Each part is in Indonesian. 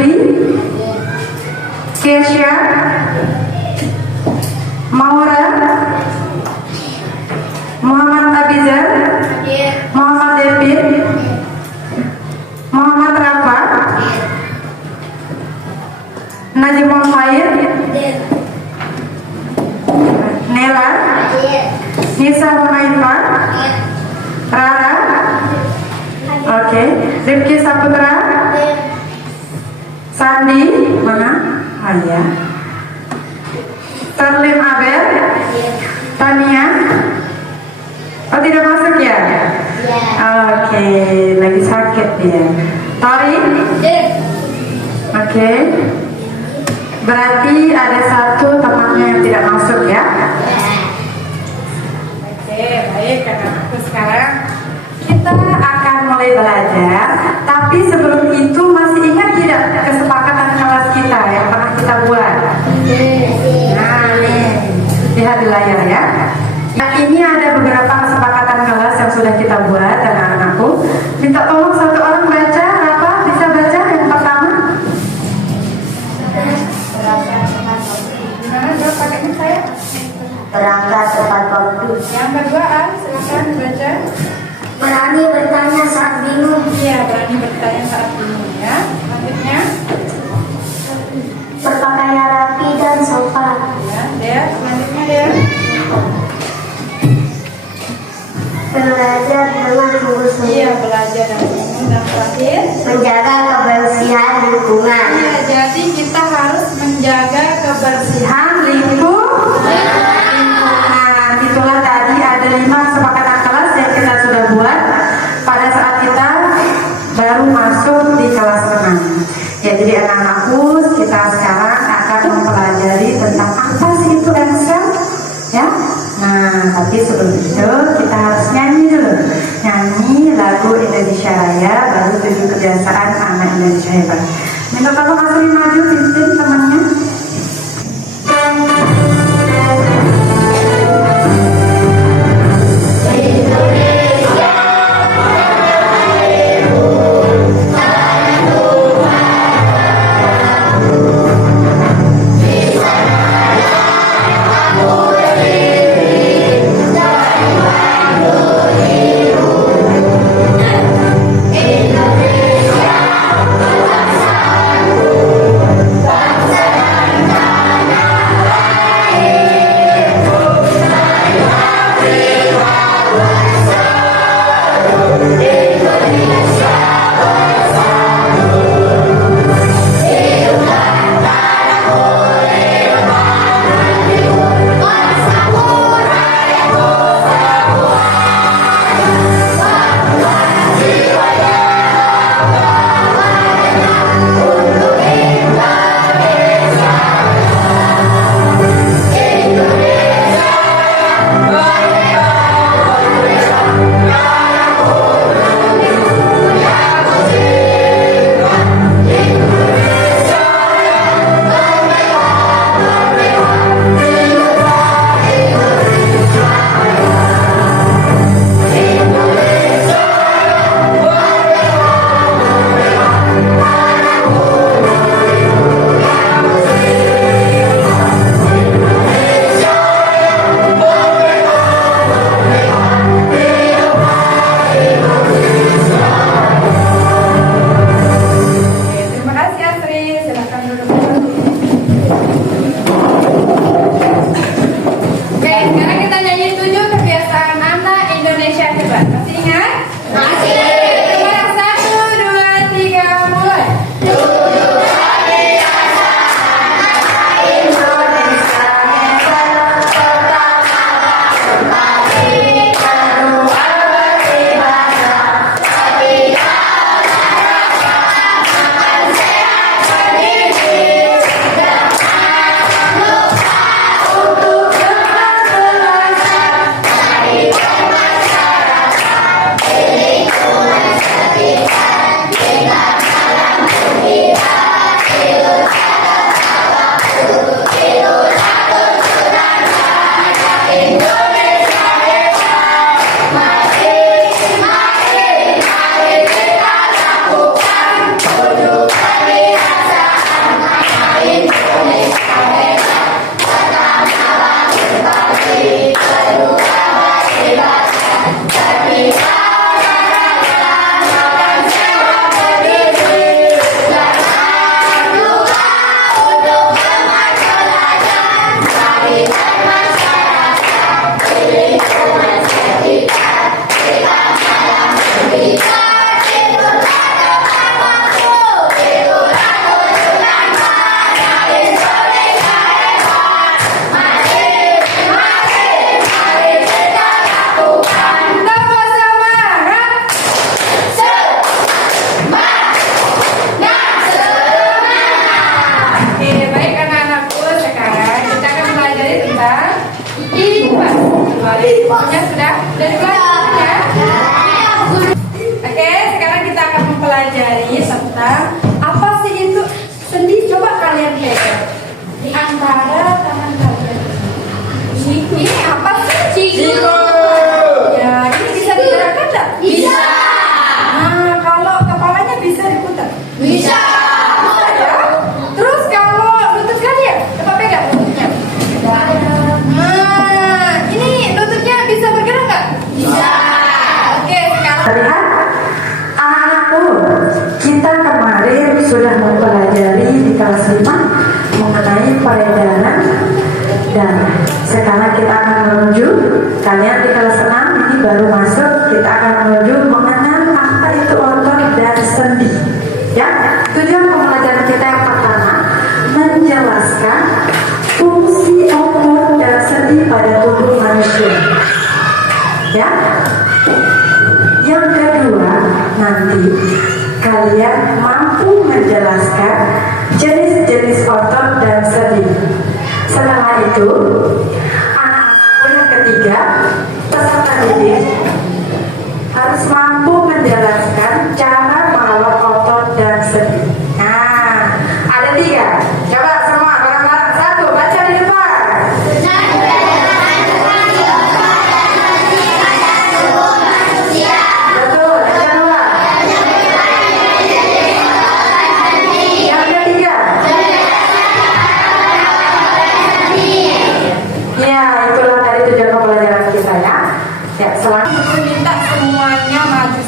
Selby, Kesha, Maura, Muhammad Abizar, Muhammad Devin, Muhammad Rafa, Najimul Khair, Nela, Nisa Hunaifa, Rara, oke, Rifki Saputra, Sandi, mana? Ayah, Starlin Abel, Tania, oh tidak masuk ya? Oke, lagi sakit dia. Tori, oke, berarti ada satu temannya yang tidak masuk ya? Oke, baik, karena aku sekarang kita akan mulai belajar. Tapi sebelum itu masih ingat tidak kesepakatan kelas kita yang pernah kita buat? Nah, nih, lihat di layar ya. Yang ini ada beberapa kesepakatan kelas yang sudah kita buat dan anak-anakku. Minta tolong satu orang baca. Apa? Bisa baca yang pertama? Gimana jawab pakainya saya? Berangkat tepat waktu. Yang kedua, silakan baca. Berani bertanya saat bingung. Iya, berani bertanya saat bingung ya. Selanjutnya, Berpakaian rapi dan sopan. ya, Dea. Selanjutnya Dea. Belajar dengan sungguh-sungguh. Iya, belajar dan bingung. Dan terakhir, Menjaga kebersihan lingkungan. iya, jadi kita harus menjaga kebersihan lingkungan. Itulah tadi ada 5 kesepakatan kelas yang kita sudah buat pada saat kita baru masuk di kelas 6. Ya, jadi anak-anakku, kita sekarang akan mempelajari tentang apa sih itu Excel, ya. Nah, tapi sebelum itu kita harus nyanyi dulu. Nyanyi lagu Indonesia Raya, baru 7 kebiasaan anak Indonesia hebat. Minta tolong Asri maju, pimpin temannya. sudah dibelajar ya. Oke, sekarang kita akan mempelajari tentang apa sih itu sendi. Coba kalian pegang di antara tangan kalian. Ini apa sih? Siku. Ya, ini bisa digerakkan nggak? Bisa. Nah, kalau kepalanya bisa diputar? Bisa. Bisa ya. Terus kalau lutut kalian, coba pegang lututnya. Nah, ini lututnya bisa bergerak nggak? Bisa. Oke, sekarang Lihat anak-anakku, kita kemarin sudah mempelajari di kelas 5 mengenai peredaran, dan sekarang kita akan menuju, kalian di kelas 6 ini baru masuk, kita akan menuju mengenal apa itu otot dan sendi. Ya, tujuan pembelajaran kita yang pertama menjelaskan fungsi otot dan sendi pada tubuh manusia. Ya. Yang kedua, nanti kalian mampu menjelaskan jenis-jenis otot dan sendi. Setelah itu, anak-anakku yang ketiga, peserta didik harus mampu menjelaskan cara merawat otot dan sendi. Nah, ada 3. Coba semua bareng-bareng. 1, baca di depan. Betul, yang kedua. Yang ketiga. Ya, itulah tadi tujuan pembelajaran kita ya. Ya, selanjutnya minta semuanya maju.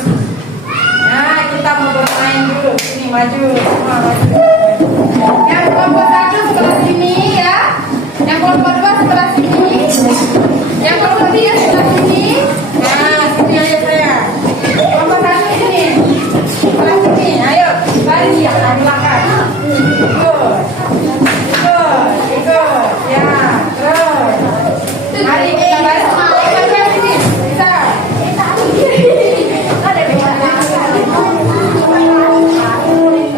Nah, kita mau bermain dulu. Sini maju, semua maju. Yang kelompok 1 sebelah sini ya. Yang kelompok 2 sebelah sini. Yang kelompok 3 sebelah sini. Nah, sini aja saya. Kelompok 1 sini. Sebelah sini. Ayo, balik ya, ke belakang. Ikut. Ikut. Ya, terus. Mari kita balik. Balik sini. Bisa. Ada di mana?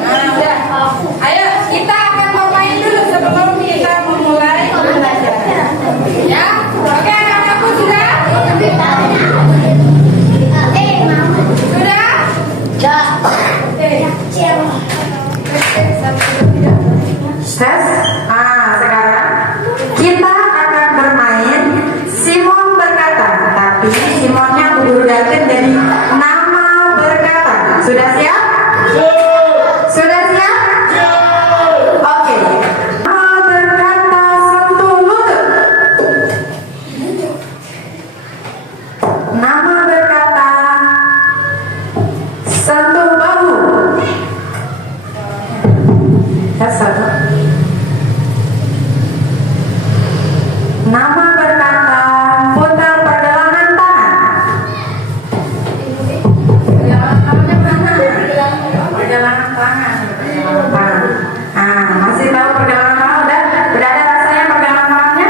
Nah, udah. Ayo, kita akan bermain dulu sebelum kita memulai belajar. Ya, oke, anak-anakku sudah? Sudah? tes. Sekarang kita akan bermain Simon berkata, tapi Simonnya kudu ganti jadi nama berkata. Sudah siap? Sudah siap? Oke. Nama berkata sentuh lutut. Nama berkata sentuh bahu. Ya, satu. Nama berkata putar pergelangan tangan. Pergelangan tangan. Masih tahu pergelangan tangan? Udah ada rasanya pergelangan tangannya?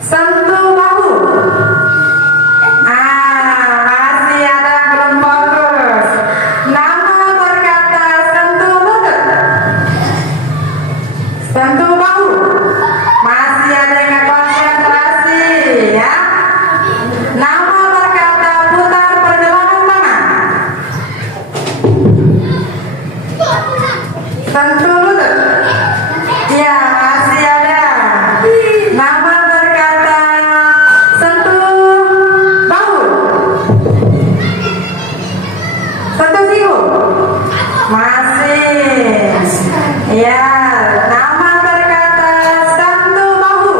Sentuh bahu. Masih ada yang belum fokus. Nama berkata sentuh lutut. Sentuh bahu. Masih ada yang nggak konsentrasi ya. Nama berkata putar pergelangan tangan. Sentuh lutut. Ya, masih ada. Nama berkata sentuh bahu. Sentuh siku. Masih. Ya, nama berkata sentuh bahu.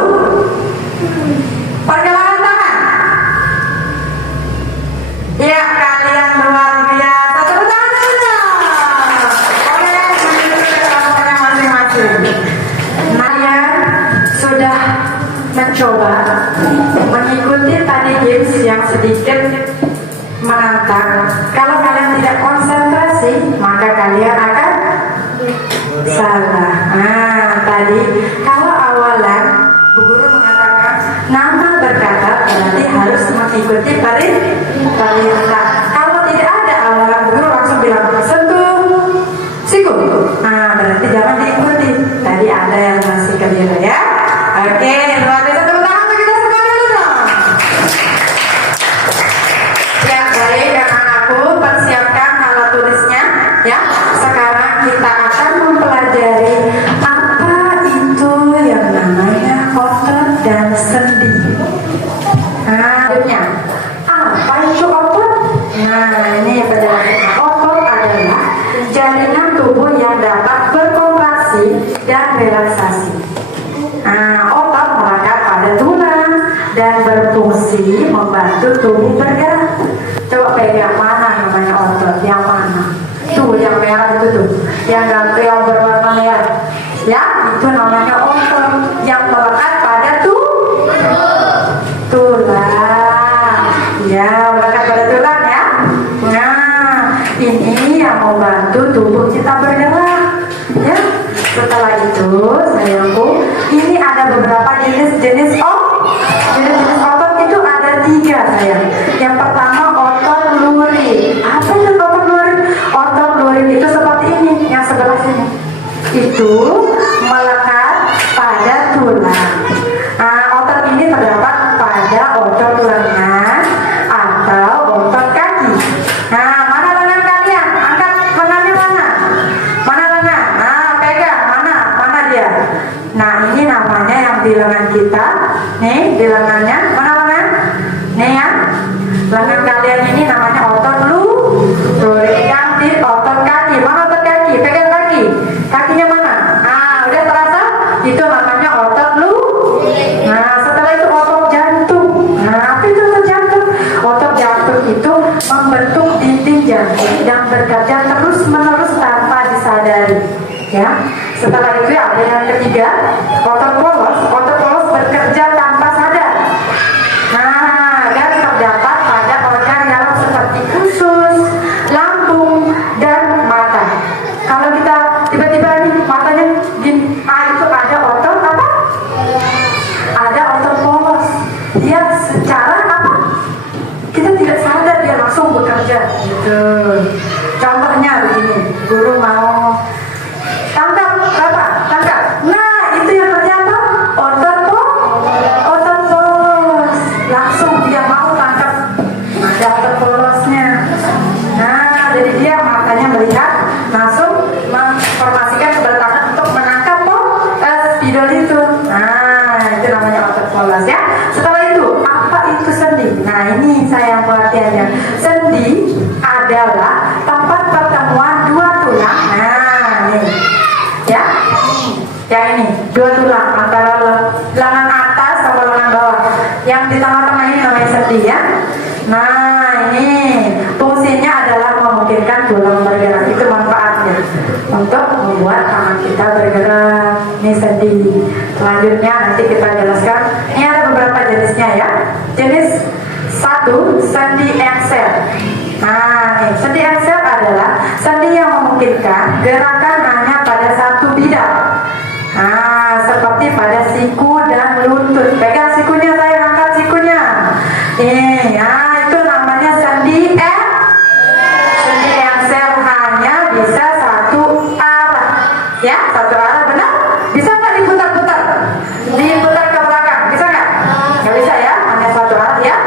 Pergelangan tangan. Ya, kalian luar biasa. Tepuk tangan dulu. Oke, menuju ke kelompoknya masing-masing. Kalian sudah mencoba mengikuti tadi games yang sedikit menantang. Kalau kalian tidak konsentrasi, maka kalian akan salah. Tadi kalau awalan Bu Guru mengatakan nama berkata berarti harus mengikuti perintah. Kalau tidak ada awalan, Bu Guru langsung bilang sentuh siku. Berarti jangan diikuti. Tadi ada yang masih keliru ya. Oke, luar biasa, tepuk tangan untuk kita semua dulu dong. Ya, sekarang kita akan mempelajari apa itu yang namanya otot dan sendi. Nah, apa itu otot? Nah, ini penjelasannya. Otot adalah jaringan tubuh yang dapat berkontraksi dan relaksasi. Nah, otot melekat pada tulang dan berfungsi membantu tubuh bergerak. Coba pegang mana namanya otot? Yang mana? Tuh, yang merah itu tuh, yang gantung yang berwarna merah. Ya, itu namanya otot yang melekat pada tulang. Ya, melekat pada tulang ya. Nah, ini yang membantu tubuh kita bergerak. Ya, setelah itu sayangku, ini ada beberapa jenis-jenis otot itu ada 3 sayang. Yang pertama otot lurik. Apa itu otot lurik? Otot lurik itu seperti ini, yang sebelah sini. Itu melekat pada tulang. Nah, otot ini terdapat pada otot lengan atau otot kaki. Nah, mana lengan kalian? Angkat lengannya mana? Mana lengan? Nah, pegang mana dia? Nah, ini namanya yang di lengan kita. Nih, di lengannya. Mana lengan? Nih ya. Lengan kalian ini namanya otot lurik. Yang di otot kaki. Mana otot kaki? Pegang kaki. Kakinya mana? Ah, udah terasa? Itu namanya otot lurik. Nah, setelah itu otot jantung. Nah, apa itu otot jantung? Otot jantung itu membentuk dinding jantung yang bekerja terus-menerus tanpa disadari. Ya. Setelah itu ada yang ketiga, otot polos. Otot polos bekerja tanpa sadar. Nah, dan terdapat pada organ dalam seperti usus, lambung, dan mata. Kalau kita tiba-tiba nih matanya gini, itu ada otot apa? Ada otot polos. Dia secara apa? Kita tidak sadar dia langsung bekerja. Gitu. Contohnya begini, guru mau tangkap apa? Tangkap. Nah, itu yang kerja apa? Otot polos. Langsung dia mau tangkap. Ada otot polosnya. Nah, jadi dia matanya melihat, langsung menginformasikan kepada tangan untuk menangkap spidol itu. Nah, itu namanya otot polos ya. Setelah itu, apa itu sendi? Nah, ini saya pelatihannya. Sendi adalah tempat pertemuan dua tulang. Nah, nih. Ya. Yang ini, dua tulang antara lengan atas sama lengan bawah. Yang di tengah-tengah ini namanya sendi ya. Nah, ini fungsinya adalah memungkinkan tulang bergerak. Itu manfaatnya untuk membuat tangan kita bergerak. Ini sendi. Selanjutnya nanti kita jelaskan. Ini ada beberapa jenisnya ya. Jenis 1, sendi engsel. Nah, nih, sendi engsel adalah sendi yang memungkinkan gerakan hanya pada satu bidang. Nah, seperti pada siku dan lutut. Pegang sikunya, saya angkat sikunya. Ya, itu namanya sendi engsel, hanya bisa satu arah. Ya, satu arah benar? Bisa nggak diputar-putar? Diputar ke belakang, bisa nggak? Nggak bisa ya, hanya satu arah ya.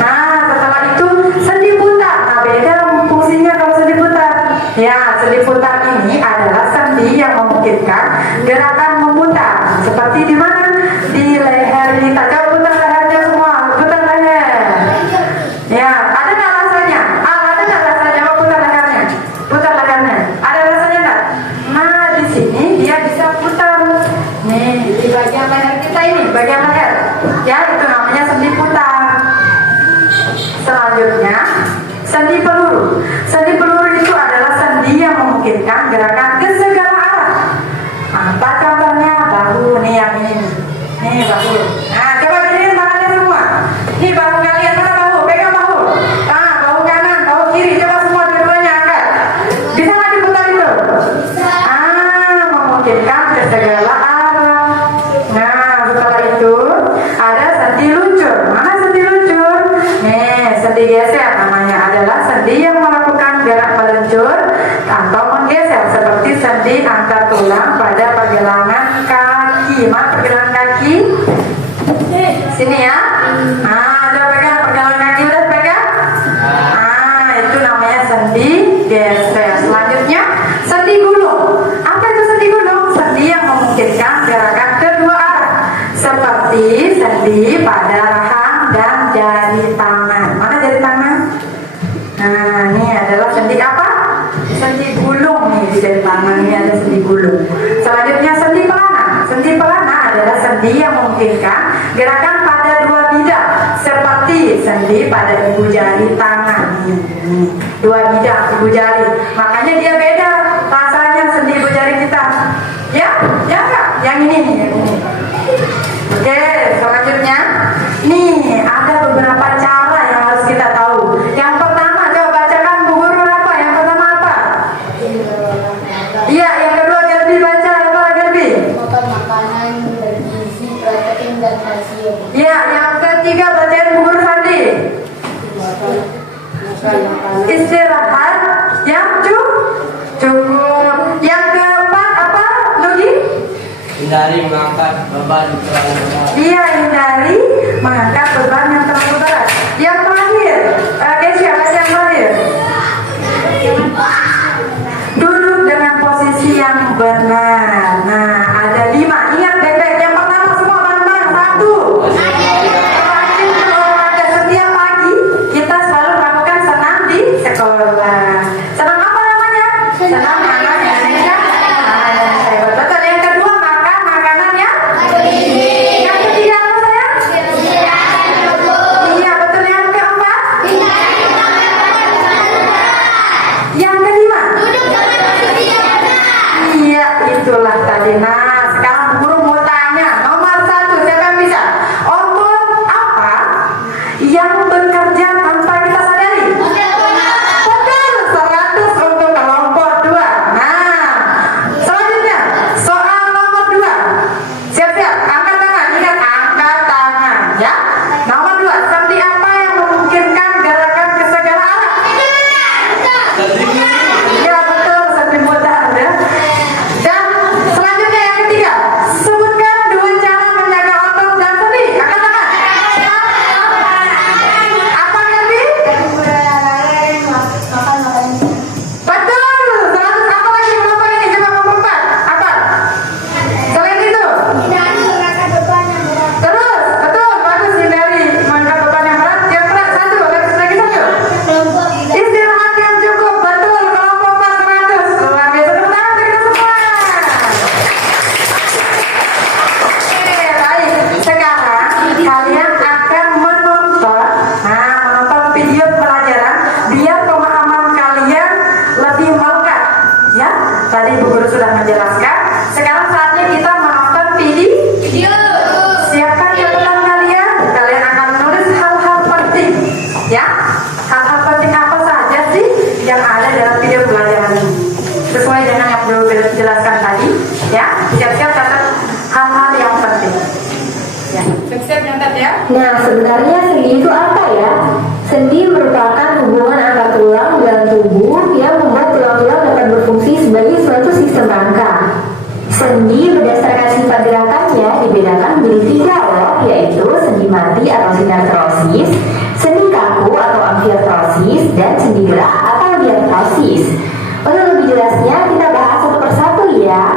Nah, setelah itu sendi putar. Nah, beda fungsinya kalau sendi putar. Ya, sendi putar ini adalah sendi yang memungkinkan gerakan memutar. Seperti di mana? Di leher kita. Coba putar lehernya semua, putar leher. Ya, ada nggak rasanya? Ada nggak rasanya? Mau putar lehernya? Putar lehernya. Ada rasanya nggak? Nah, di sini dia bisa putar. Nih, di bagian leher kita ini, bagian leher. Ya, itu namanya sendi putar. Selanjutnya, sendi peluru. Sendi peluru itu adalah sendi yang memungkinkan gerakan ke segala arah. Apa contohnya? Bahu, nih yang ini. Nih bahu. Nah, coba giniin tangannya semua. Nih bahu kalian, mana bahu? Pegang bahu. Nah, bahu kanan, bahu kiri. Coba semua dua-duanya angkat. Bisa nggak diputar itu? Memungkinkan ke segala arah. Nah, setelah itu ada sendi luncur. Mana sendi luncur? Nih, sendi geser namanya, adalah sendi yang melakukan gerak meluncur atau menggeser seperti sendi sendi yang memungkinkan gerakan pada dua bidang seperti sendi pada ibu jari tangan. Dua bidang ibu jari, makanya dia beda rasanya sendi ibu jari kita. Ya enggak? Yang ini. Oke, selanjutnya nih ada beberapa cara yang harus kita tahu. Yang pertama, coba bacakan Bu Guru apa? Yang pertama apa? Iya, yang kedua Gerbi baca apa Gerbi? Makan makanan bergizi, protein dan kalsium. Iya, yang ketiga bacain Bu Guru Sandi. Istirahat yang cukup. Yang keempat apa? Ludi? Hindari mengangkat beban terlalu berat. Dia hindari mengangkat beban yang terlalu berat. Yang terakhir, Kesia baca yang terakhir. Duduk dengan posisi yang benar. Nah, ada 5. Ingat baik-baik. Yang pertama semua bareng-bareng. 1. Rajin berolahraga setiap pagi. Kita selalu melakukan senam di sekolah. Senam apa namanya? Senam anak Indonesia. Betul. Yang kedua, makan makanan yang bergizi. Yang ketiga apa sayang? Iya betul. Yang keempat? Yang kelima? Iya, itulah tadi. Nah, sekarang Bu Guru mau tanya. Nomor 1, siapa yang bisa? Otot apa yang bekerja tanpa kita sadari? Betul, 100 untuk kelompok 2. Nah, selanjutnya soal nomor 2. Siap-siap, angkat tangan. Ingat, angkat tangan ya. Nomor 2, sendi apa yang memungkinkan gerakan ke segala arah? Iya betul, sendi mudah ya. Dan selanjutnya yang ketiga, sebutkan 2 cara menjaga otot dan sendi. Angkat tangan. Apa Gerbi? Makan makanan. Betul. 100 apa lagi kelompok ini? Coba kelompok 4. Apa? Selain itu? Hindari mengangkat beban yang berat. Terus, betul, bagus hindari mengangkat beban yang berat. Yang berat 1, lagi 1. Kelompok tidak. Istirahat yang cukup, betul, kelompok 4 100. Luar biasa, tepuk tangan untuk kita semua. Oke, baik. Sekarang kalian akan menonton video pelajaran biar pemahaman kalian lebih melekat. Ya, tadi Bu Guru sudah menjelaskan. Sekarang saatnya kita menonton video. Siapkan catatan kalian. Kalian akan menulis hal-hal penting. Ya, hal-hal penting apa saja sih yang ada dalam video pelajaran ini? Sesuai dengan yang belum dijelaskan tadi. Ya, siap-siap catat hal-hal yang penting. Ya, siap-siap nyatat ya. Nah, sebenarnya sendi itu apa ya? Sendi merupakan hubungan antar tulang dalam tubuh yang membuat tulang-tulang dapat berfungsi sebagai suatu sistem rangka. Sendi berdasarkan sifat gerakannya dibedakan menjadi 3 loh, yaitu sendi mati atau sinartrosis, sendi kaku atau amfiartrosis, dan sendi gerak atau diartrosis. Untuk lebih jelasnya kita bahas satu persatu ya.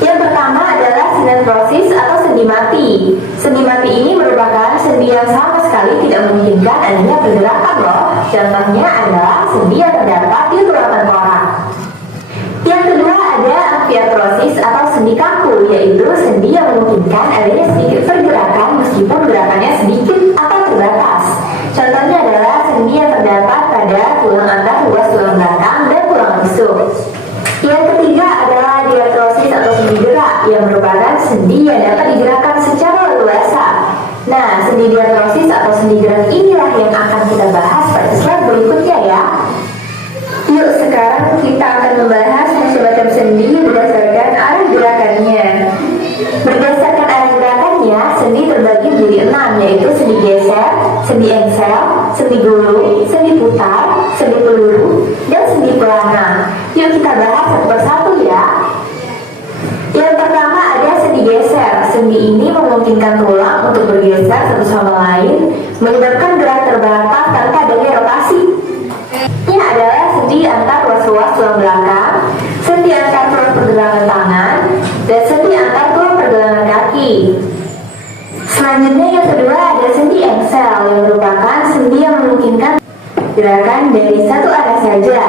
Yang pertama adalah sinartrosis atau sendi mati. Sendi mati ini merupakan sendi yang sama sekali tidak memungkinkan adanya pergerakan loh. Contohnya adalah sendi yang terdapat di tulang tengkorak. Yang kedua ada amfiartrosis atau sendi kaku, yaitu sendi yang memungkinkan adanya sedikit pergerakan meskipun gerakannya sedikit atau terbatas. Contohnya adalah sendi yang terdapat pada tulang antar ruas tulang belakang dan tulang rusuk. Yang ketiga adalah diartrosis atau sendi gerak, yang merupakan sendi yang dapat digerakkan secara leluasa. Nah, sendi diartrosis atau sendi gerak inilah yang akan kita bahas pada slide berikutnya ya. Yuk, sekarang kita akan membahas macam-macam sendi berdasarkan arah gerakannya. Berdasarkan arah gerakannya, sendi terbagi menjadi 6, yaitu sendi geser, sendi engsel, sendi gulung, sendi putar, sendi peluru, dan sendi pelana. Yuk kita bahas satu persatu ya. Yang pertama ada sendi geser. Sendi ini memungkinkan tulang untuk bergeser satu sama lain, menyebabkan gerak terbatas tanpa adanya rotasi. Ini adalah sendi antar ruas-ruas tulang belakang, sendi antar tulang pergelangan tangan, dan sendi antar tulang pergelangan kaki. Selanjutnya yang kedua ada sendi engsel, yang merupakan sendi yang memungkinkan gerakan dari satu arah saja.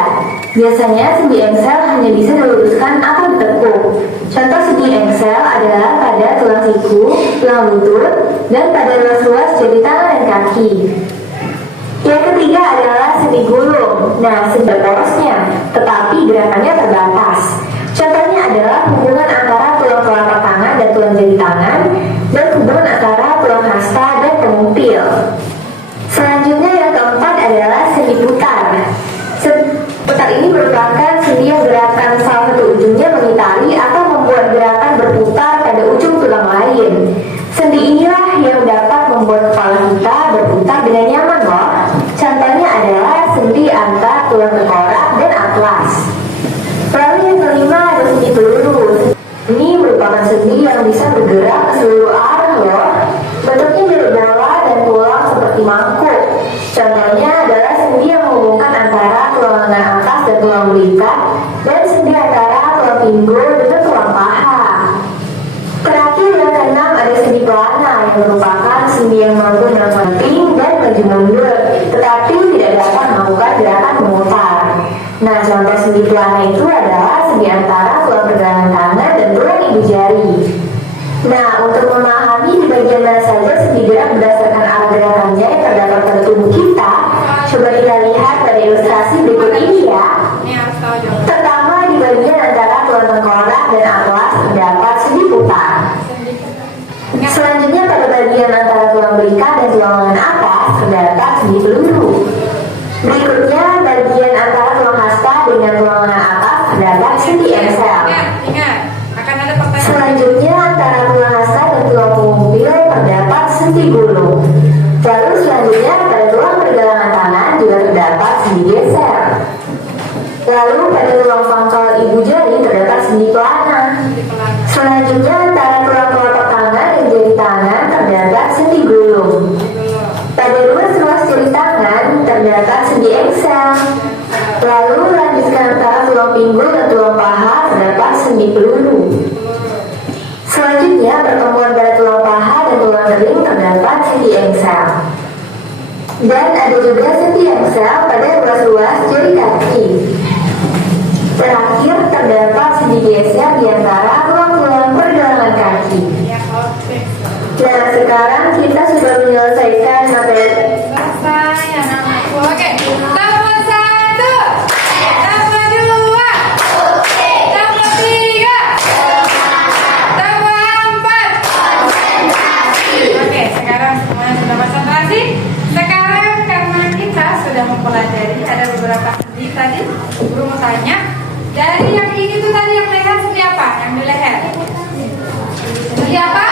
Biasanya sendi engsel hanya bisa diluruskan atau tekuk. Contoh sendi engsel adalah pada tulang siku, tulang lutut, dan pada ruas-ruas jari tangan dan kaki. Yang ketiga adalah sendi gulung. Nah, sendi porosnya, tetapi gerakannya terbatas. Contohnya adalah hubungan antara tulang telapak tangan dan tulang jari tangan, dan hubungan antara tulang hasta dan pengumpil. Selanjutnya yang keempat adalah sendi putar. Putar ini merupakan sendi yang gerakan salah satu ujungnya mengitari atau membuat gerakan berputar pada ujung tulang lain. Sendi inilah yang dapat membuat kepala kita berputar dengan nyaman loh. Contohnya adalah sendi antar tulang tengkorak dan atlas. Lalu yang kelima ada sendi peluru. Ini merupakan sendi yang bisa bergerak ke seluruh arah loh. Bentuknya mirip bola dan tulang seperti mangkuk. Contohnya adalah sendi yang menghubungkan antara tulang lengan atas dan tulang belikat, dan sendi antara tulang pinggul dengan tulang paha. Terakhir yang keenam ada sendi pelana yang merupakan sendi yang mampu menyamping dan maju mundur, tetapi tidak dapat melakukan gerakan memutar. Nah, contoh sendi pelana itu adalah sendi antara tulang pergelangan tangan dan tulang ibu jari. Nah, untuk memahami di bagian mana saja sendi gerak berdasarkan arah gerakannya yang terdapat pada tubuh kita, coba kita lihat pada ilustrasi berikut ini ya. Pertama, di bagian antara tulang tengkorak dan atlas terdapat sendi putar. Selanjutnya pada bagian antara tulang belikat dan tulang lengan atas terdapat sendi peluru. Berikutnya bagian antara tulang hasta dengan tulang lengan atas terdapat sendi engsel. Selanjutnya antara tulang hasta dan tulang pengumpil terdapat sendi gulung. Lalu selanjutnya pada tulang pergelangan tangan juga terdapat sendi geser. Lalu pada tulang pangkal ibu jari terdapat sendi pelana. Selanjutnya antara tulang telapak tangan dan jari tangan terdapat sendi gulung. Pada ruas-ruas jari tangan terdapat sendi engsel. Lalu lanjutkan antara tulang pinggul dan tulang paha terdapat sendi peluru. Selanjutnya pertemuan pada tulang paha dan tulang ring terdapat sendi engsel. Dan ada juga sendi engsel pada ruas-ruas jari kaki. Terakhir terdapat sendi geser di antara tulang-tulang pergelangan kaki. Nah, sekarang kita sudah menyelesaikan materi. Selesai anak-anakku. Oke. Tambah 1, tambah 2, tambah 3, tambah 4. Oke, sekarang semuanya sudah konsentrasi. Sekarang karena kita sudah mempelajari ada beberapa sendi tadi, guru mau tanya. Dari yang ini tuh tadi yang leher sendi apa? Yang di leher. Sendi apa?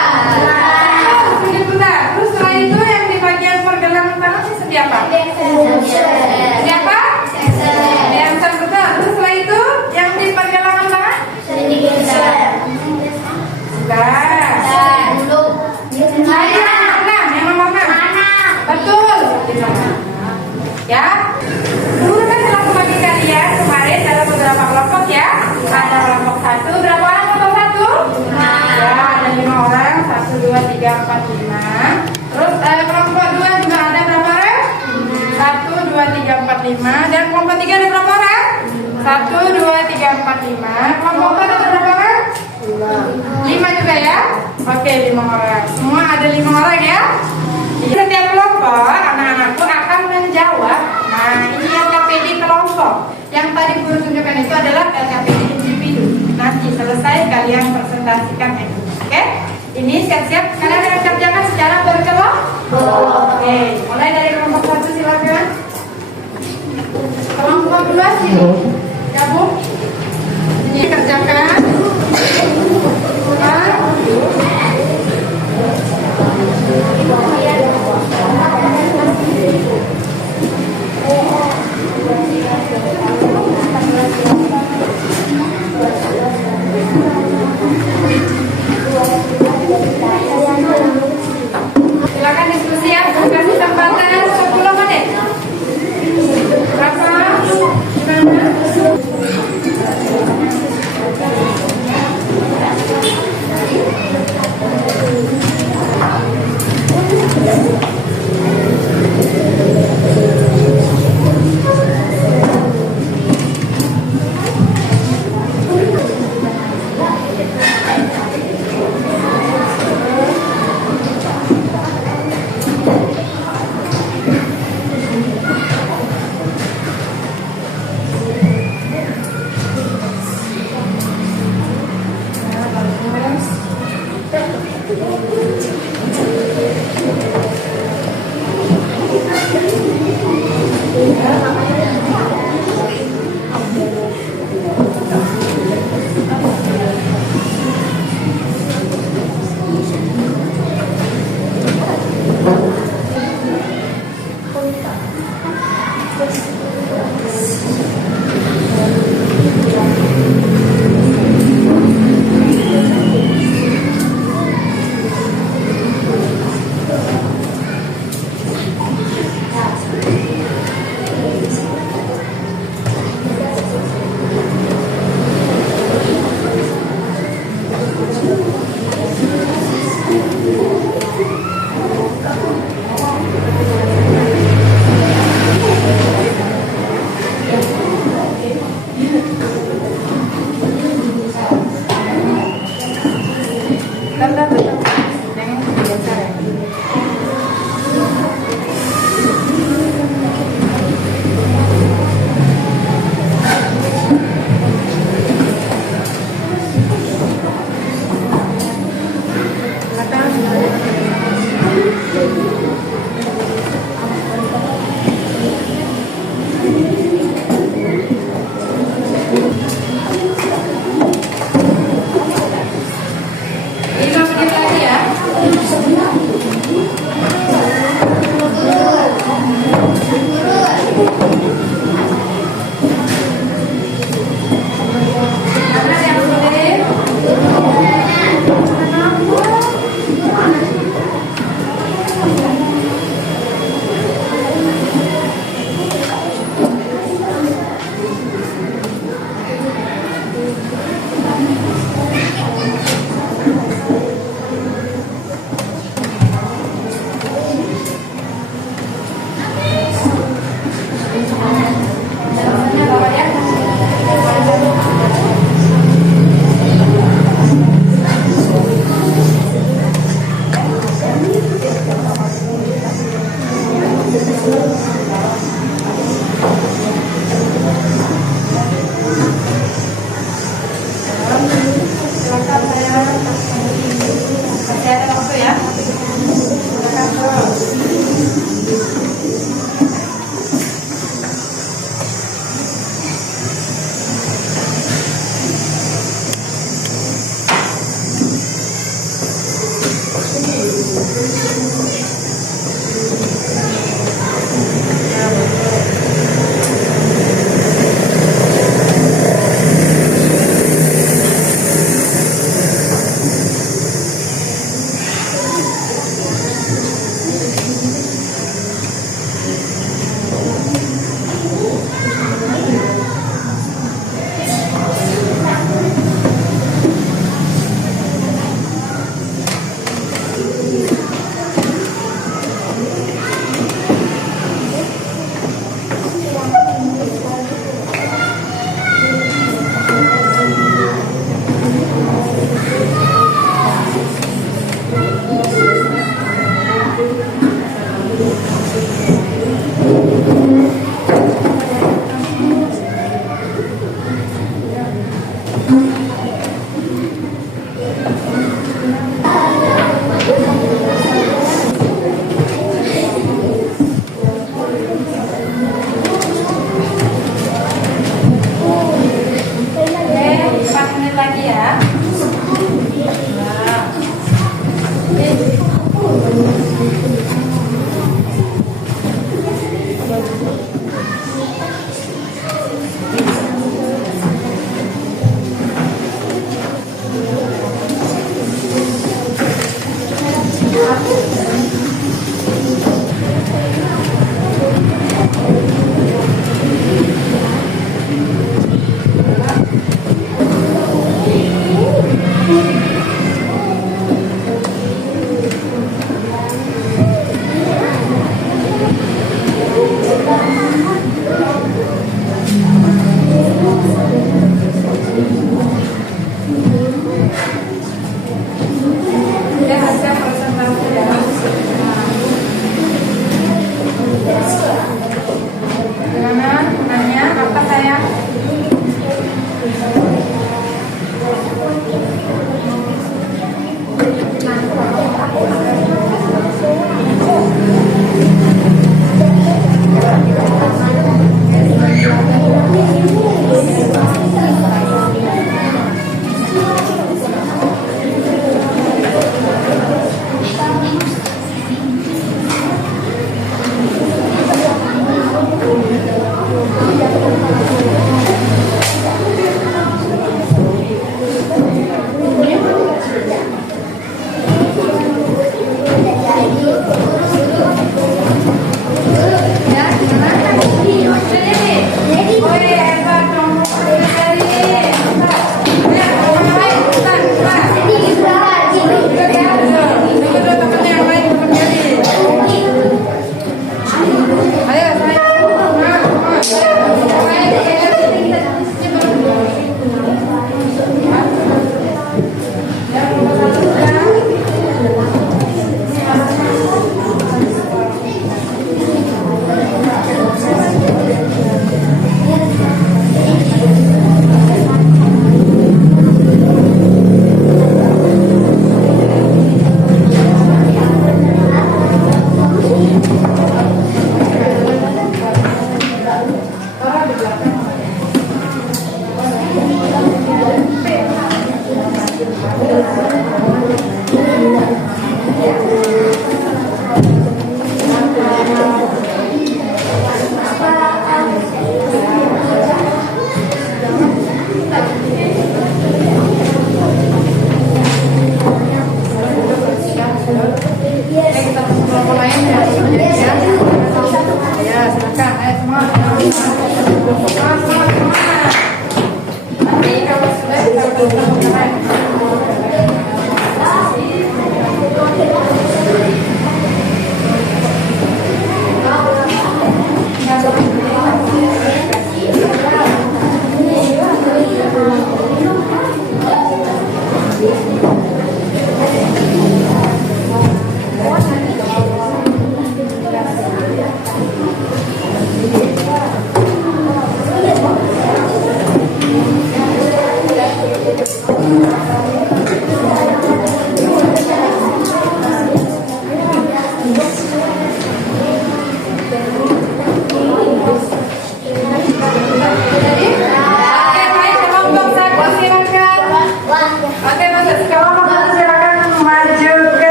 Sendi putar. Terus setelah itu yang di bagian pergelangan tangan sendi apa? Sendi apa? Sendi engsel, betul. Terus setelah itu yang di pergelangan tangan? Sendi geser. Sudah. Yang nomor 6. Betul. Ya. Dulu kan telah membagi kalian kemarin dalam beberapa kelompok ya. Ada kelompok 1, berapa orang kelompok 1? Ya, ada 5 orang, 1, 2, 3, 4, 5. Terus kelompok 2 juga ada berapa orang? 1, 2, 3, 4, 5. Dan kelompok 3 ada berapa orang? 1, 2, 3, 4, 5. Kelompok 4 ada berapa orang? 5 juga ya. Oke, 5 orang. Semua ada 5 orang ya. Setiap kelompok anak-anakku akan menjawab. Nah, ini LKPD kelompok. Yang tadi guru tunjukkan itu adalah LKPD individu. Nanti selesai kalian presentasikan itu. Oke? Ini siap-siap. Kalian akan kerjakan secara berkelompok. Oke, mulai dari kelompok 1 silakan. Kelompok 2 sini. Gabung. Ini kerjakan. Silakan diskusi ya, kasih kesempatan 10 menit. Berapa? Gimana?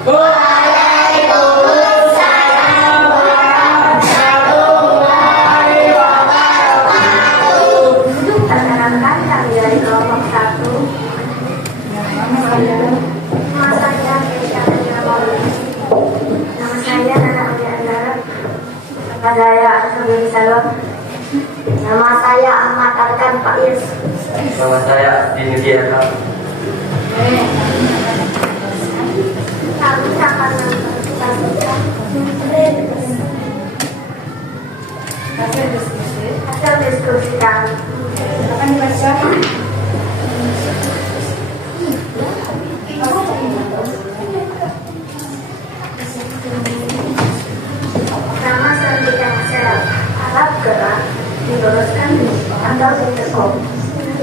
Perkenalkan kami dari kelompok 1. Nama saya Keisha Maulid. Nama saya Nana Andara. Nama saya Asmi Salom. Nama saya Ahmad Arkan Faiz. Nama saya Dini Diaka. Kami akan mempresentasikan hasil diskusi kami. Akan dibaca. Nama sendi engsel, alat gerak, diluruskan atau ditekuk,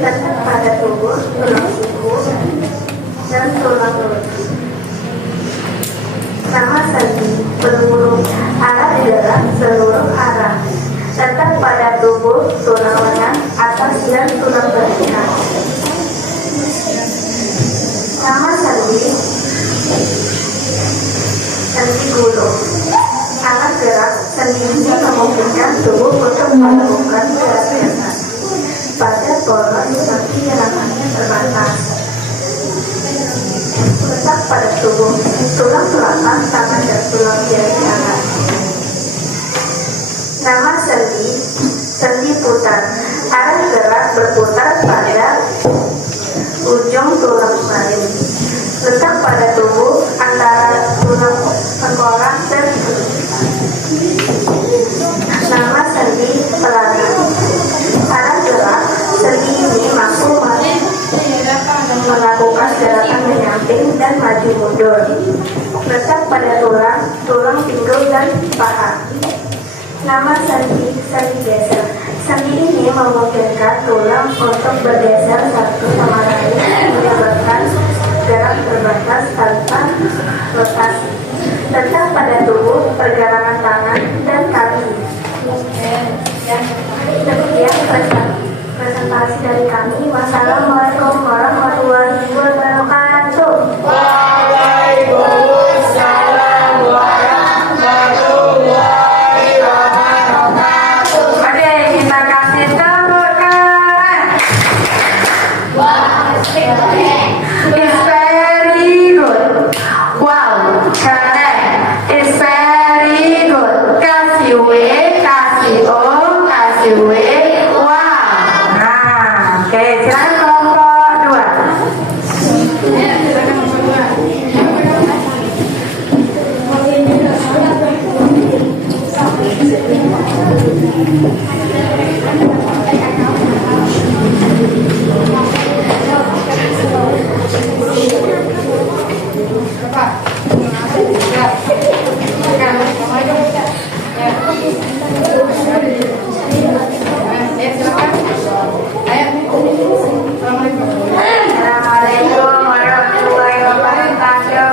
letak pada tubuh, tulang siku, dan tulang lutut. Nama sendi peluru, alat gerak seluruh arah, letak pada tubuh, tulang lengan, atas dan tulang belakang. Nama sendi gulung, alat gerak sendi ini memungkinkan tubuh untuk melakukan gerakan pada poros seperti gerakannya terbatas. Letak pada tubuh, tulang belakang, tangan dan tulang jari atas. Nama sendi putar, alat gerak berputar pada ujung tulang paling. Letak pada tubuh antara tulang tengkorak dan perut. Nama sendi pelana, alat gerak sendi ini mampu melakukan gerakan menyamping dan maju mundur. Letak pada tulang pinggul dan paha. Nama sendi geser. Sendi ini memungkinkan tulang untuk bergeser satu sama lain, menyebabkan gerak terbatas tanpa rotasi. Letak pada tubuh, pergelangan tangan dan kaki. Demikian presentasi dari kami. Wassalamualaikum warahmatullahi wabarakatuh. Waalaikumsalam warahmatullahi wabarakatuh. Oke, kita kasih tepuk tangan. It's very good. Wow, keren. It's very good. Kasih W, kasih O, kasih W. Wow. Nah, oke, silakan kelompok 2. Assalamualaikum warahmatullahi wabarakatuh.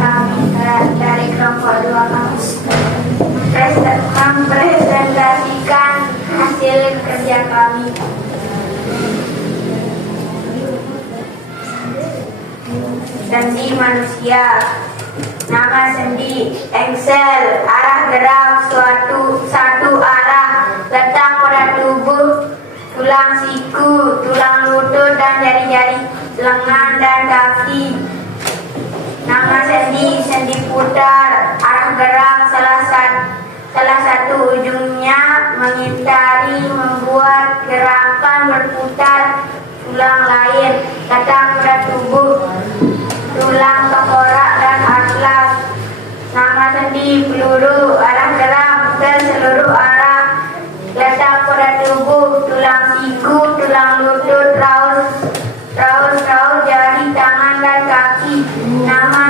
Kami dari kelompok 2 mempresentasikan hasil kerja kami. Sendi manusia. Nama sendi engsel, arah gerak satu arah, letak pada tubuh, tulang siku, tulang lutut dan jari-jari lengan dan kaki. Nama sendi putar, arah gerak salah satu ujungnya mengitari membuat gerakan berputar tulang lain, letak pada tubuh, tulang tengkorak dan atlas. Nama sendi peluru, arah gerak ke seluruh arah, letak pada tubuh, tulang siku, tulang lutut, raus jari tangan dan kaki. Nama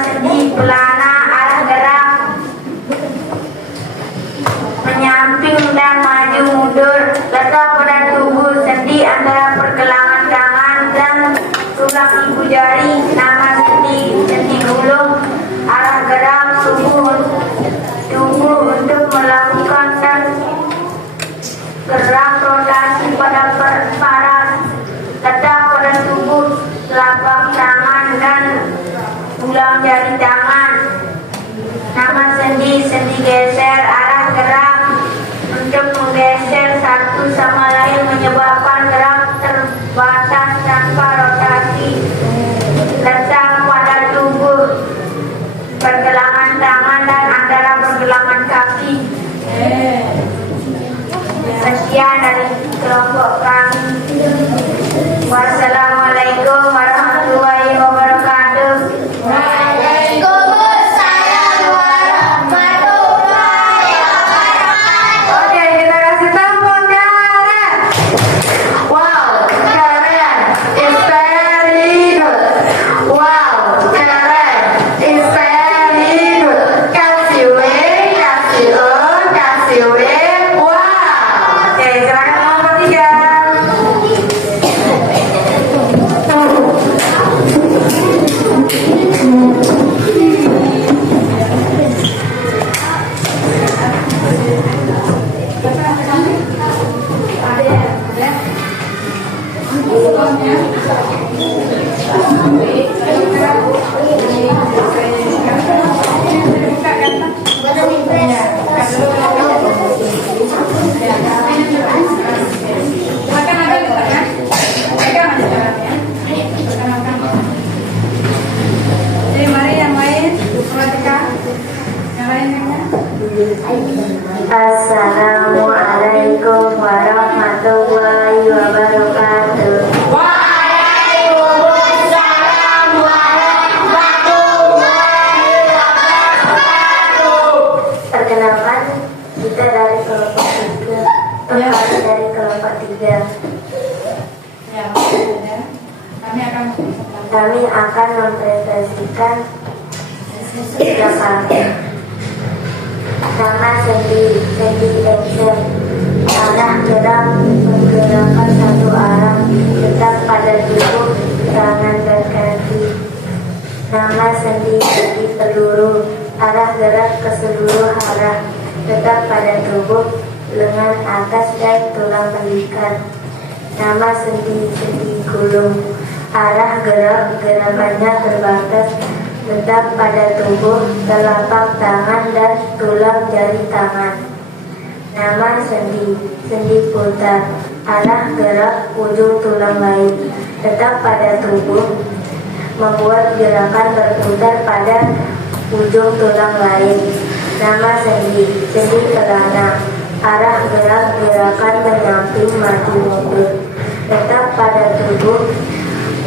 sendi pelana, arah gerak menyamping dan maju mundur, letak pada tubuh, sendi antara pergelangan tangan dan tulang ibu jari. Nama sendi gulung, tulang jari tangan. Nama sendi, sendi geser arah gerak. Untuk menggeser satu sama lain menyebabkan gerak terbatas tanpa rotasi. Letak pada tubuh, pergelangan tangan dan antara pergelangan kaki. Sekian dari kelompok kami. Wassalamualaikum warahmatullahi wabarakatuh. Waalaikumsalam warahmatullahi wabarakatuh. Oke, kita kasih tepuk tangan. Wow, keren. It's very good. Wow, keren. It's very good. Kasih W, kasih O, kasih W. Wow. Oke, silakan nomor 3. Jadi mari yang lain, perhatikan. Yang lainnya. Assalamualaikum warahmatullahi wabarakatuh. Waalaikumsalam warahmatullahi wabarakatuh. Perkenalkan, kita dari kelompok 3. Kami dari kelompok 3. Ya, Kami akan mempresentasikan tiga kali. Nama sendi, sendi action. Arah gerak, pergerakan satu arah, tetap pada tubuh, tangan dan kaki. Nama sendi, sendi peluru. Arah gerak ke seluruh arah, tetap pada tubuh, lengan atas dan tulang balikan. Nama sendi, sendi gulung. Arah gerak, gerakannya terbatas, tetap pada tubuh, telapak tangan dan tulang jari tangan. Nama sendi, sendi putar. Arah gerak, ujung tulang lain, tetap pada tubuh, membuat gerakan berputar pada ujung tulang lain. Nama sendi, sendi pelana. Arah gerak, gerakan menyamping maju mundur, tetap pada tubuh,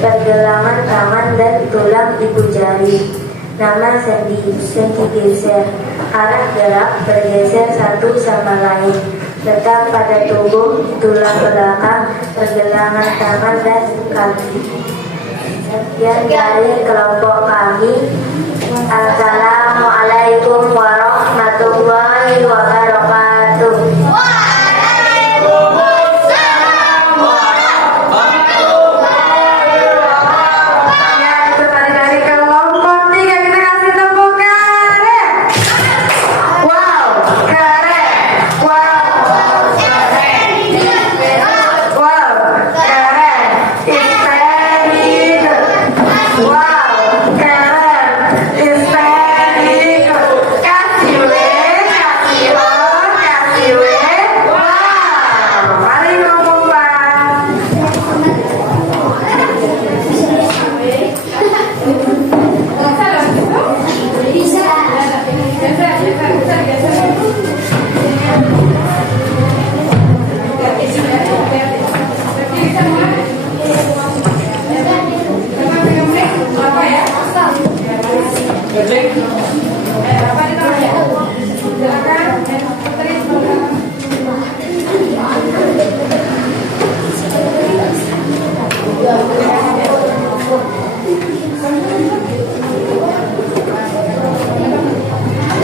pergelangan tangan dan tulang ibu jari. Nama sendi, sendi geser. Arah gerak bergeser satu sama lain, tetap pada tubuh, tulang belakang, pergelangan tangan dan kaki. Sekian dari kelompok kami. Assalamualaikum warahmatullahi wabarakatuh. Ya, itu tadi dari kelompok 3. Kita kasih tepuk keren. Wow, keren. Wow, keren. Wow, keren. It's very good. Wow, keren. It's very good. Kasih W, kasih O, kasih W. Wow, mari ngomong.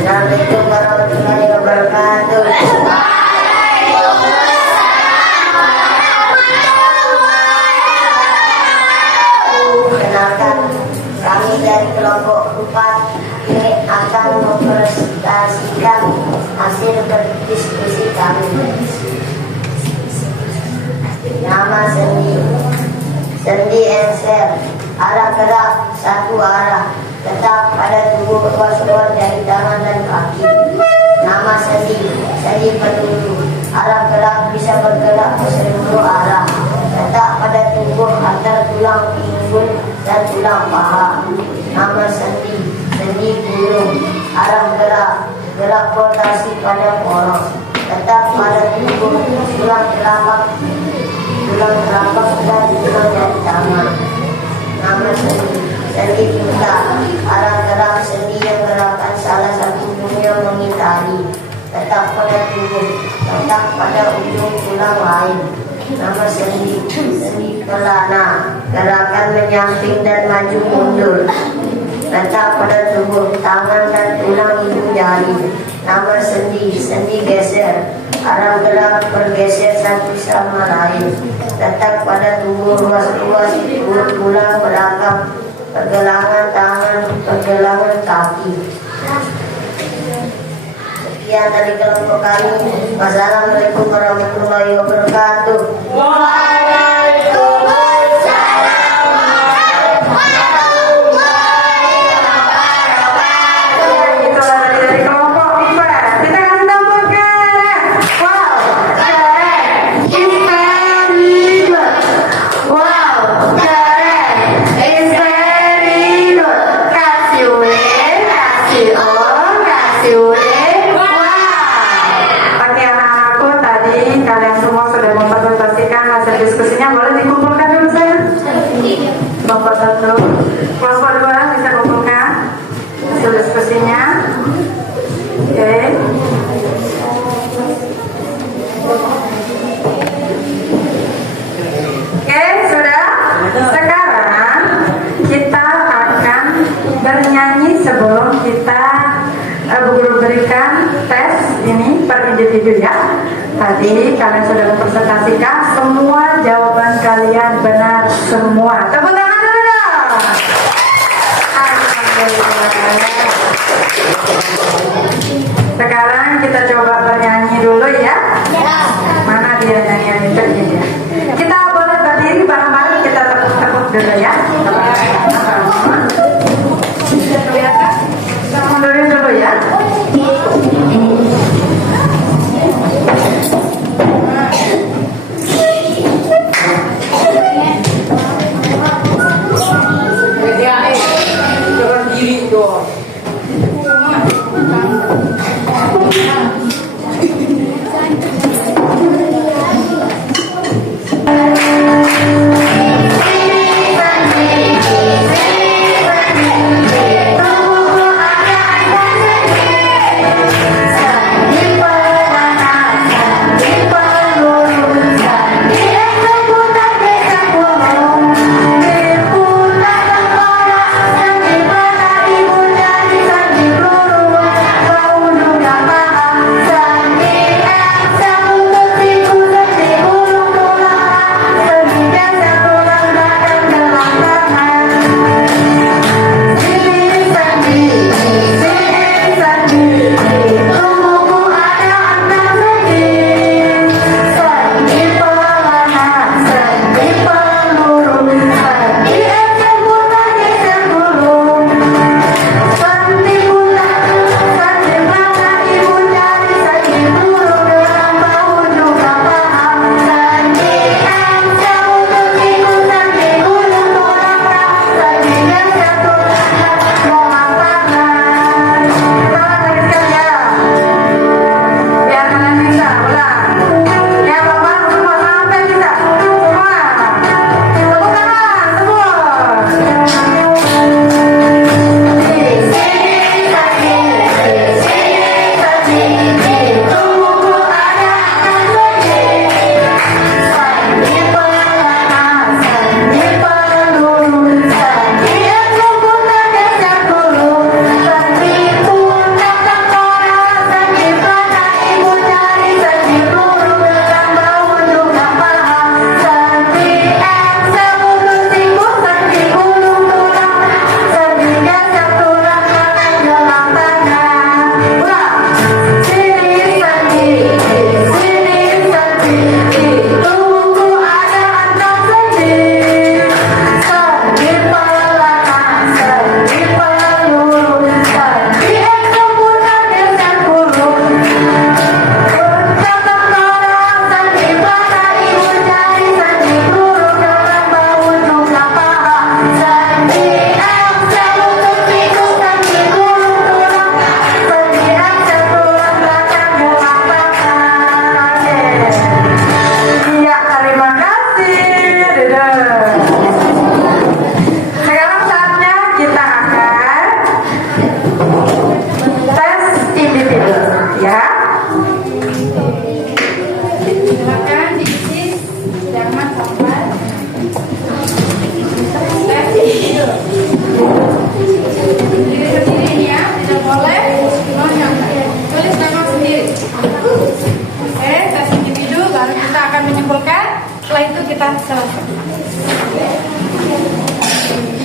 Assalamualaikum warahmatullahi wabarakatuh. Kenalkan, kami dari kelompok 4 ini akan mempresentasikan hasil berdiskusi kami. Nama sendi, sendi enser. Arah gerak satu arah, Letak pada tubuh ruas-ruas dari tangan dan kaki. Nama sendi, sendi peluru. Arah gerak bisa bergerak ke seluruh arah. Letak pada tubuh antara tulang pinggul dan tulang paha. Nama sendi, sendi burung. Arah gerak, gerak rotasi pada poros. Letak pada tubuh tulang telapak dan tulang jari tangan. Nama sendi, sendi buta. Arah gerak sendi yang gerakan salah satu dunia mengitari. Letak pada tubuh, letak pada ujung tulang lain. Nama sendi, sendi pelana. Gerakan menyamping dan maju mundur. Letak pada tubuh, tangan dan tulang ibu jari. Nama sendi, sendi geser. Arah gerak bergeser satu sama lain. Letak pada tubuh ruas-ruas tulang belakang. Pergelangan tangan, pergelangan kaki. Sekian dari kelompok kami. Wassalamualaikum warahmatullahi wabarakatuh. Itulah tadi dari kelompok 4. Kita kasih tepuk tangan. Wow, keren. It's very good. Wow, keren. It's very good. Kasih W, kasih O, kasih W. Oke anak-anakku, tadi kalian semua sudah mempresentasikan hasil diskusinya. Boleh dikumpulkan dulu saya? Kelompok 1, kelompok 2 bisa kumpulkan hasil diskusinya. Oke. Oke, sudah. Sekarang kita akan bernyanyi sebelum kita berikan tes ini per individu ya. Tadi kalian sudah mempresentasikan semua jawaban kalian benar semua. Tepuk tangan dulu dong. Alhamdulillah. Sekarang kita coba bernyanyi dulu ya. Mana dia nyanyian itu ya? Kita boleh berdiri bareng-bareng, kita tepuk-tepuk dulu ya. Kita mundurin dulu ya.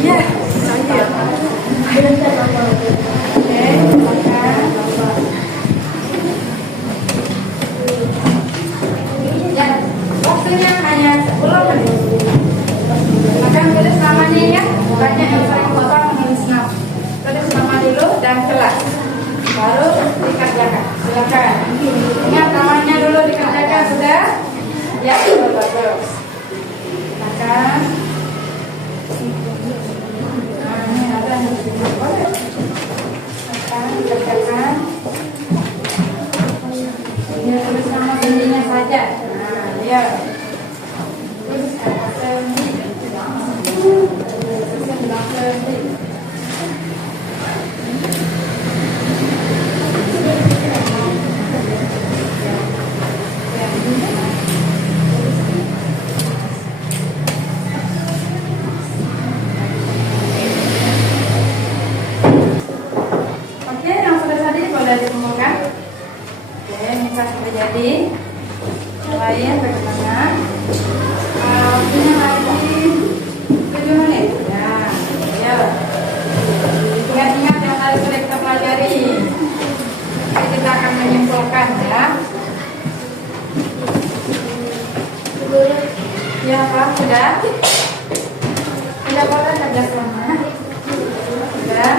Iya, saya. Oke, silakan. Ya, waktunya hanya 10 menit. Makan tulis namanya ya, banyak yang sering lupa menulis nama. Tulis nama dulu dan kelas, baru dikerjakan. Silakan. Ingat namanya dulu dikerjakan sudah. Ya, bagus. Silakan. Nah, ini ada yang boleh. Silakan dikerjakan. Ya, tulis nama sendirinya saja. Nah, ya. Tulis nama sendiri. Oke, yang sudah tadi boleh dikumpulkan. Oke, ini sudah jadi. Yang lain bagaimana? Waktunya lagi 7 menit. Ya, ya. Ingat-ingat yang tadi sudah kita pelajari. Nanti kita akan menyimpulkan ya. Ya, Pak, sudah? Tidak boleh kerja sama. Sudah?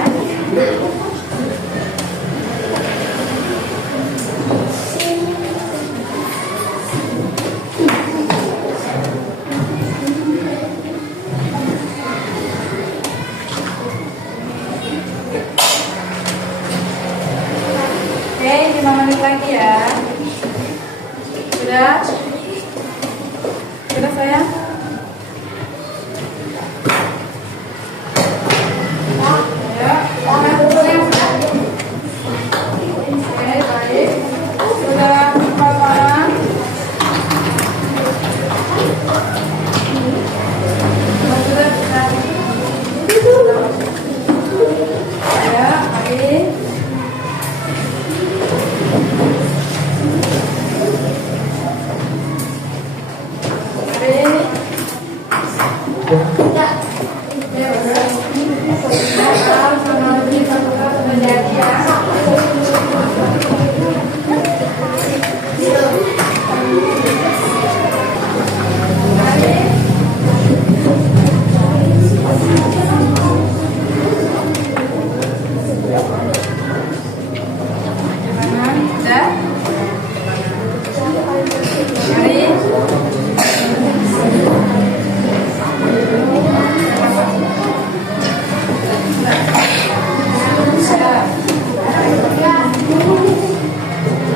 Oke, 5 menit lagi ya. Sudah? Sudah sayang? Ya, sudah. Oke, baik. Sudah hafal. Sudah. Ya, baik.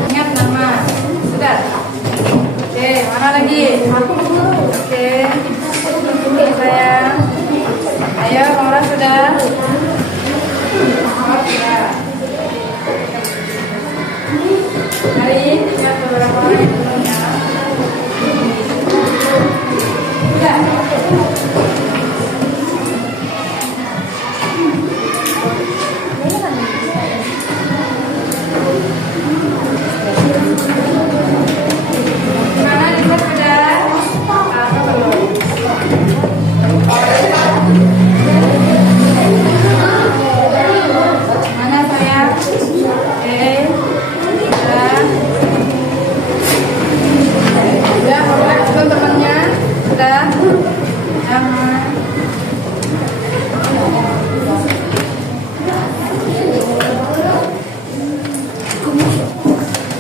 Ingat nama. Sudah. Oke, mana lagi? Oke. Oke, sayang. Ayo, Laura sudah. Oh, sudah. Mari lihat beberapa orang yang belum ya. Sudah. Gimana lihat sudah? Apa belum? Mana sayang? Oke. Sudah. Sudah, boleh teman-temannya. Sudah. Jangan.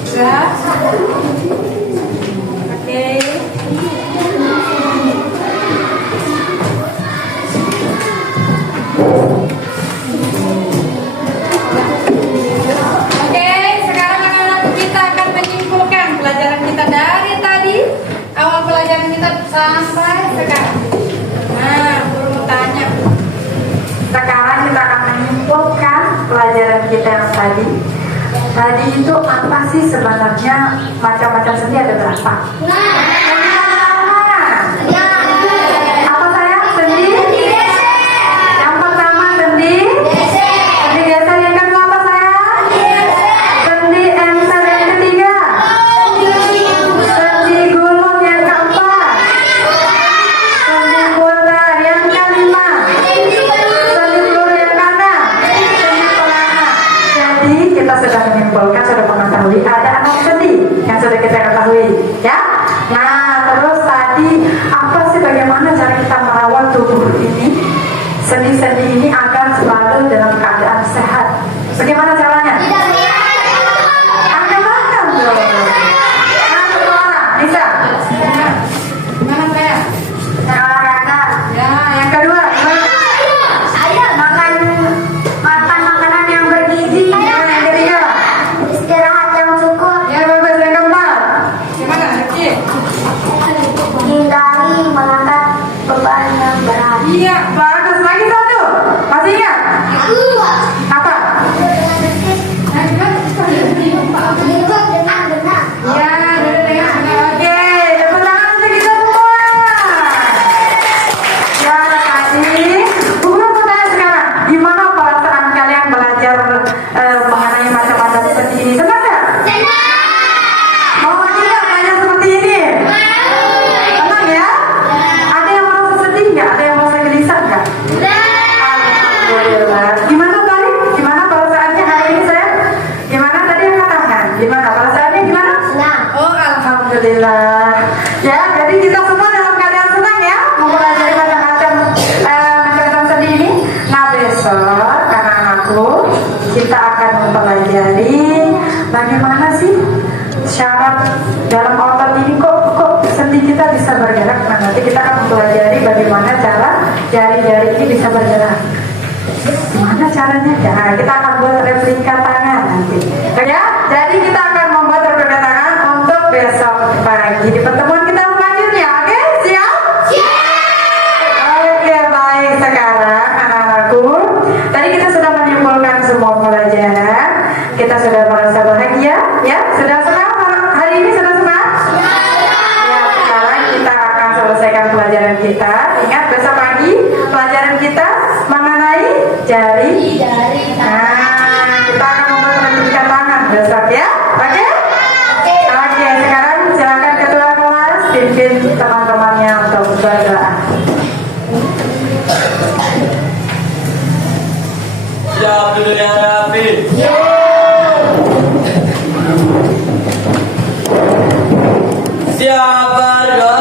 Sudah. Oke. Oke, sekarang anak-anak kita akan menyimpulkan pelajaran kita dari tadi, awal pelajaran kita sampai sekarang. Nah, guru mau tanya. Sekarang kita akan menyimpulkan pelajaran kita yang tadi. Tadi itu apa sih sebenarnya macam-macam sendi ada berapa? Apa sayang? Sendi? Yang pertama sendi? Sendi biasa, yang kedua apa sayang? Sendi engser, yang ketiga? Sendi gulung, yang keempat? Sendi putar, yang kelima? sendi-sendi ini akan selalu dalam keadaan sehat. Bagaimana caranya? Angkat tangan dong. Yang kedua, bisa? Mana saya? Saya olahraga. Ya, yang kedua, makan makanan yang bergizi. Yang ketiga, Istirahat yang cukup. yang bagus. Yang keempat, gimana? Kecil. Hindari mengangkat beban yang berat. Iya, bagus. Lagi satu. Masih ingat? Apa? Hidup dengan benar. Ya, oke. Tepuk tangan untuk kita semua. Ya, terima kasih. Bukan pertanyaan sekarang. Gimana perasaan kalian belajar mengenai macam-macam seperti ini? Senang nggak? Mau lagi nggak belajar seperti ini? Senang ya? Ada yang merasa sedih nggak? Ada yang merasa gelisah nggak? Alhamdulillah. Gimana tadi? Gimana perasaannya hari ini saya? Gimana tadi yang katakan? Gimana perasaannya? Gimana? Senang. Oh, alhamdulillah. Ya, jadi kita semua dalam keadaan senang ya, mempelajari macam-macam seni ini. Nah, besok anak-anakku kita akan mempelajari bagaimana sih syarat dalam otot ini kok sendi kita bisa bergerak. Nah, nanti kita akan mempelajari bagaimana cara jari-jari ini bisa bergerak. Gimana caranya? Ya, kita akan buat replika tangan nanti. Ya, jadi kita akan membuat replika tangan untuk besok pagi di pertemuan kita selanjutnya. Oke, siap? Oke, baik. Sekarang anak-anakku, tadi kita sudah menyimpulkan semua pelajaran. Kita sudah merasa bahagia, ya? Sudah senang? Hari ini sudah senang? Ya, sekarang kita akan selesaikan pelajaran kita. Ingat besok pagi pelajaran kita mengenai jari. Nah, kita akan membuat replika tangan besok ya. Oke? Oke, sekarang silakan ketua kelas pimpin teman-temannya untuk berdoa. Siap dulu ya Rafi. Siap berdoa.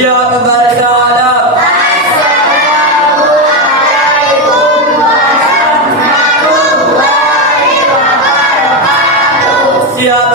Siap bersalam. Siap